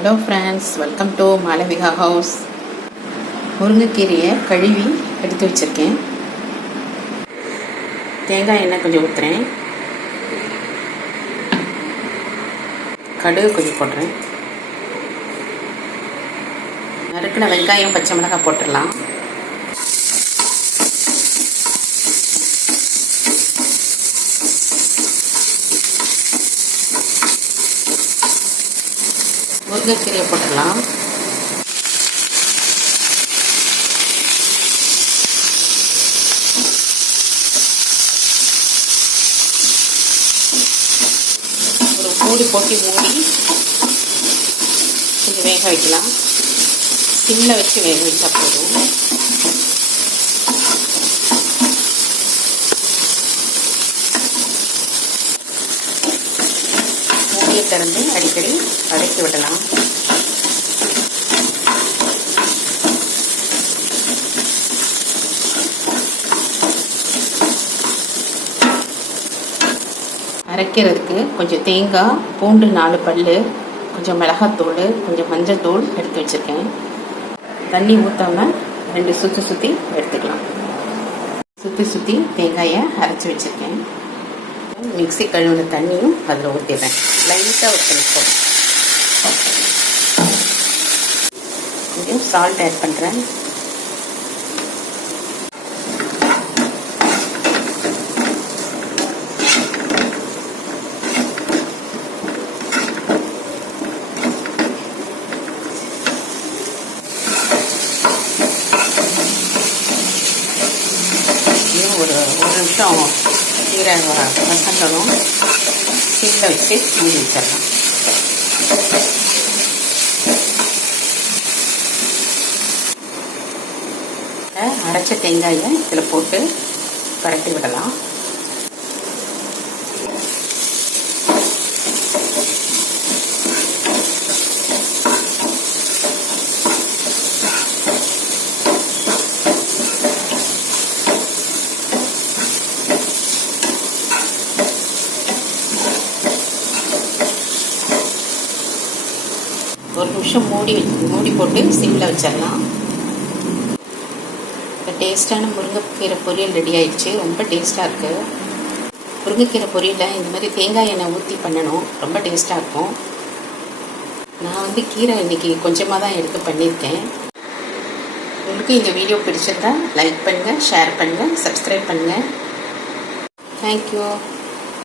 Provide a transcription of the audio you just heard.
Hello friends welcome to Malavika house முருங்கைக்கீரையை கழுவி எடுத்து வச்சுருக்கேன். தேங்காய் எண்ணெய் கொஞ்சம் ஊற்றுறேன் கடுகு கொஞ்சம் போடுறேன் நறுக்கின வெங்காயம் பச்சை மிளகாய் போட்டுடலாம் முருங்கைக்கீரையை போட்டுடலாம். ஒரு மூடி போட்டி மூடி கொஞ்சம் வேக வைக்கலாம். சிம்மில் வச்சு வேக வச்சா போதும். திறந்து அடிக்கடி வதக்கி விடலாம். அரைக்கிறதுக்கு கொஞ்சம் தேங்காய் பூண்டு நாலு பல் கொஞ்சம் மிளகாத்தூள் கொஞ்சம் மஞ்சத்தூள் எடுத்து வச்சுருக்கேன். தண்ணி ஊற்றாம ரெண்டு சுற்றி சுற்றி எடுத்துக்கலாம். சுற்றி சுற்றி தேங்காயை அரைச்சி வச்சுருக்கேன். மிக்ஸி கழுவின தண்ணியும் அதில் ஊற்றிடுறேன் லைட்டாக ஒரு போதும் கொஞ்சம் சால்ட் ஆட் பண்ணுறேன் ஒரு ஒரு நிமிஷம் கீரை வசங்கணும் சீட்டில் வச்சு மூடி வச்சிடலாம் அரைச்ச தேங்காயை இதில் போட்டு பரட்டி விடலாம். ஒரு நிமிஷம் மூடி மூடி போட்டு சிம்மில் வச்சிடலாம். இப்போ டேஸ்ட்டான முருங்கைக்கீரை பொரியல் ரெடி ஆயிடுச்சு. ரொம்ப டேஸ்ட்டாக இருக்குது முருங்கைக்கீரை பொரியலில் இந்த மாதிரி தேங்காய் எண்ணெய் ஊற்றி பண்ணணும். ரொம்ப டேஸ்ட்டாக இருக்கும். நான் வந்து கீரை இன்னைக்கு கொஞ்சமாக தான் எடுத்து பண்ணியிருக்கேன். உங்களுக்கு இந்த வீடியோ பிடிச்சிருந்தா லைக் பண்ணுங்கள் ஷேர் பண்ணுங்கள் சப்ஸ்கிரைப் பண்ணுங்கள் தேங்க்யூ